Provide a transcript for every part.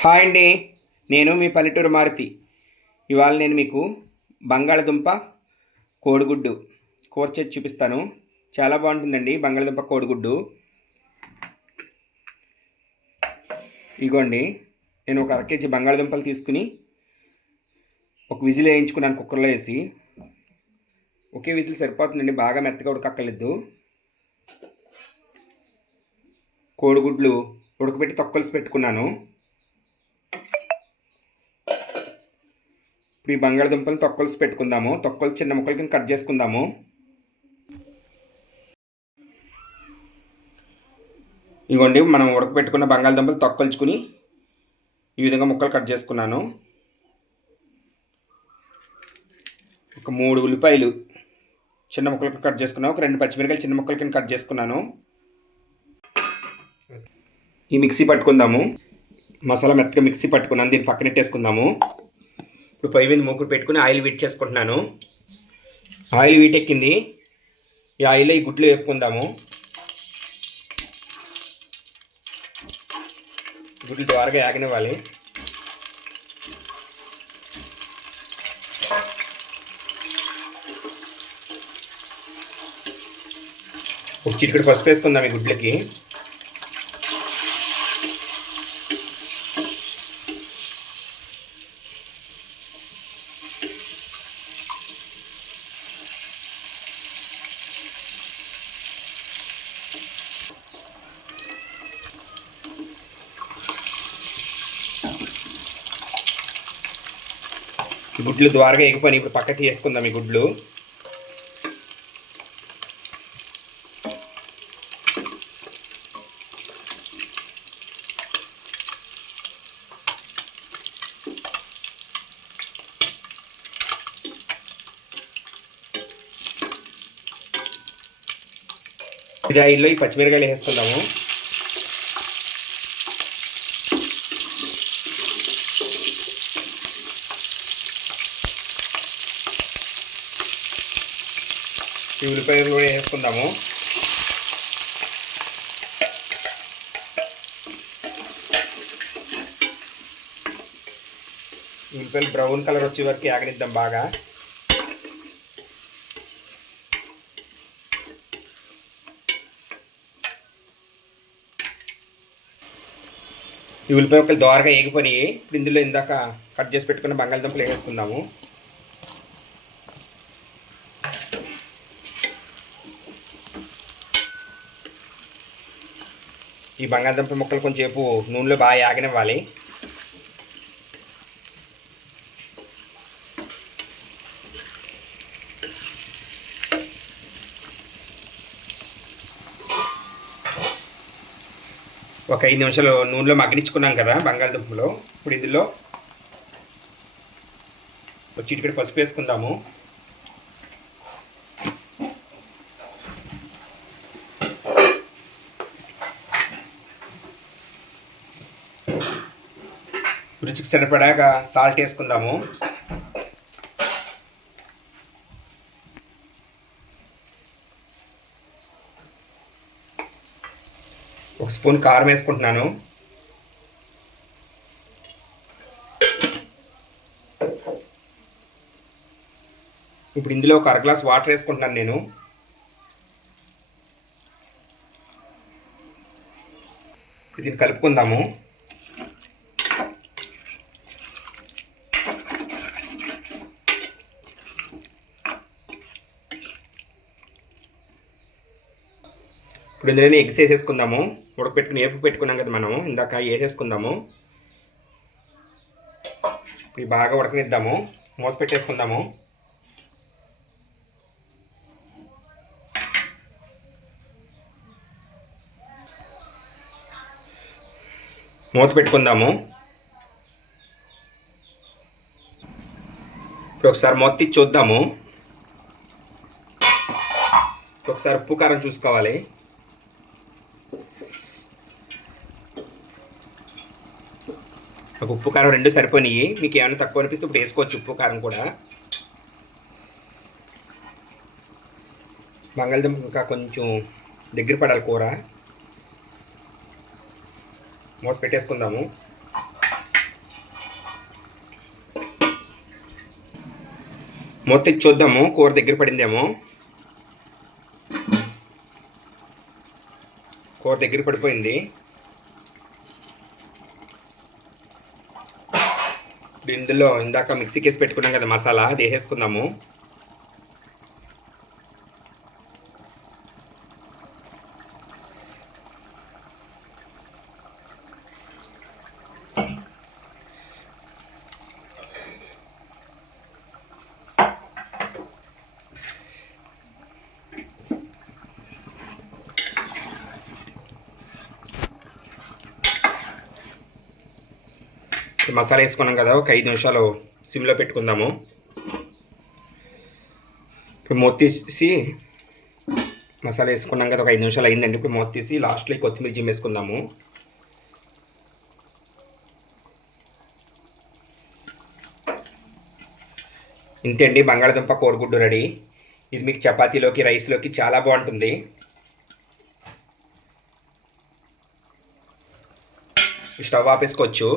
Hi అండి. నేను మీ పల్లెటూరు మారుతి. ఇవాళ నేను మీకు బంగాళదుంప కోడిగుడ్డు కూర చేసి చూపిస్తాను. చాలా బాగుంటుందండి బంగాళదుంప కోడిగుడ్డు. ఇగోండి నేను ఒక అర కేజీ బంగాళదుంపలు తీసుకుని ఒక విజిల్ వేయించుకున్నాను కుక్కర్లో వేసి. ఒకే విజిల్ సరిపోతుందండి బాగా మెత్తగా ఉడకక్కర్లేదు. కోడిగుడ్లు ఉడకబెట్టి తొక్కలిసి పెట్టుకున్నాను. ఈ బంగాళదుంపలు తొక్కలు పెట్టుకుందాము. తొక్కలు చిన్న ముక్కల కింద కట్ చేసుకుందాము. ఇగోండి మనం ఉడకపెట్టుకున్న బంగాళదుంపలు తొక్కల్చుకుని ఈ విధంగా ముక్కలు కట్ చేసుకున్నాను. ఒక మూడు ఉల్లిపాయలు చిన్న ముక్కలు కట్ చేసుకున్నాను. ఒక రెండు పచ్చిమిరకాయలు చిన్న ముక్కల కింద కట్ చేసుకున్నాను. ఈ మిక్సీ పట్టుకుందాము. మసాలా మెత్తగా మిక్సీ పట్టుకున్నాను. దీన్ని పక్కన పెట్టేసుకుందాము. ఇప్పుడు పొయ్యి మీద మూకుడు పెట్టుకుని ఆయిల్ వీట్ చేసుకుంటున్నాను. ఆయిల్ వీటెక్కింది ఈ ఆయిల్ ఈ గుడ్లు వేపుకుందాము. గుడ్లు ద్వారగా యాగనివ్వాలి ఒక చిటికడు పసుపు వేసుకుందాం ఈ గుడ్లకి. గుడ్లు ద్వారగా ఎగిపోయి ఇప్పుడు పక్క తీసుకుందాం ఈ గుడ్లు. ఇది ఆయిల్లో ఈ పచ్చిమిరకాయలు వేసుకుందాము. ఉల్లిపాయలు కూడా వేసుకుందాము. ఉల్లిపాయలు బ్రౌన్ కలర్ వచ్చే వరకు ఆగనిద్దాం బాగా. ఈ ఉల్లిపాయ ఒకళ్ళు దోరగా ఏగిపోయి ఇప్పుడు ఇందులో ఇందాక కట్ చేసి పెట్టుకున్న బంగాళదుంపలు వేసుకుందాము. ఈ బంగాళదుంప ముక్కలు కొంచెంసేపు నూనెలో బాగా ఆగనివ్వాలి ఒక ఐదు నిమిషాలు నూనెలో మగ్గనిచ్చుకున్నాం కదా బంగాళదుంపలో. ఇప్పుడు ఇందులో ఒక పసుపు వేసుకుందాము. రుచికి సరిపడాక సాల్ట్ వేసుకుందాము. ఒక స్పూన్ కారం వేసుకుంటున్నాను. ఇప్పుడు ఇందులో ఒక అర గ్లాస్ వాటర్ వేసుకుంటున్నాను నేను. దీన్ని కలుపుకుందాము. ఇప్పుడు ఎగ్స్ వేసేసుకుందాము. ఉడకపెట్టుకుని ఏపు పెట్టుకున్నాం కదా మనము. ఇందాక వేసేసుకుందాము. ఇప్పుడు బాగా ఉడకనిద్దాము. మూత పెట్టేసుకుందాము. మూత పెట్టుకుందాము. ఇప్పుడు ఒకసారి మూత తీసి చూద్దాము. ఒకసారి ఉప్పు కారం చూసుకోవాలి. నాకు ఉప్పు కారం రెండు సరిపోయినాయి. మీకు ఏమైనా తక్కువ అనిపిస్తే ఇప్పుడు వేసుకోవచ్చు ఉప్పు కారం కూడా. బంగాళదుంప ఇంకా కొంచెం దగ్గర పడాలి కూర. మూట పెట్టేసుకుందాము. మూత తెచ్చి చూద్దాము కూర దగ్గర పడిందేమో. కూర దగ్గర పడిపోయింది. ఇప్పుడు ఇందులో ఇందాక మిక్సీకి వేసి పెట్టుకున్నాం కదా మసాలా అది వేసేసుకుందాము. మసాలా వేసుకున్నాం కదా ఒక ఐదు నిమిషాలు సిమ్లో పెట్టుకుందాము. ఇప్పుడు మూత తీసి మసాలా వేసుకున్నాం కదా ఒక ఐదు నిమిషాలు అయిందండి. ఇప్పుడు మూత తీసి లాస్ట్లో కొత్తిమీర జిమ్ వేసుకుందాము. ఇంతే అండి బంగాళదుంప కోడిగుడ్డు రెడీ. ఇది మీకు చపాతీలోకి రైస్లోకి చాలా బాగుంటుంది. స్టవ్ ఆపేసుకోవచ్చు.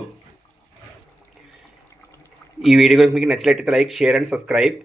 ఈ వీడియో కనుక మీకు నచ్చినట్లయితే లైక్ షేర్ అండ్ సబ్స్క్రైబ్.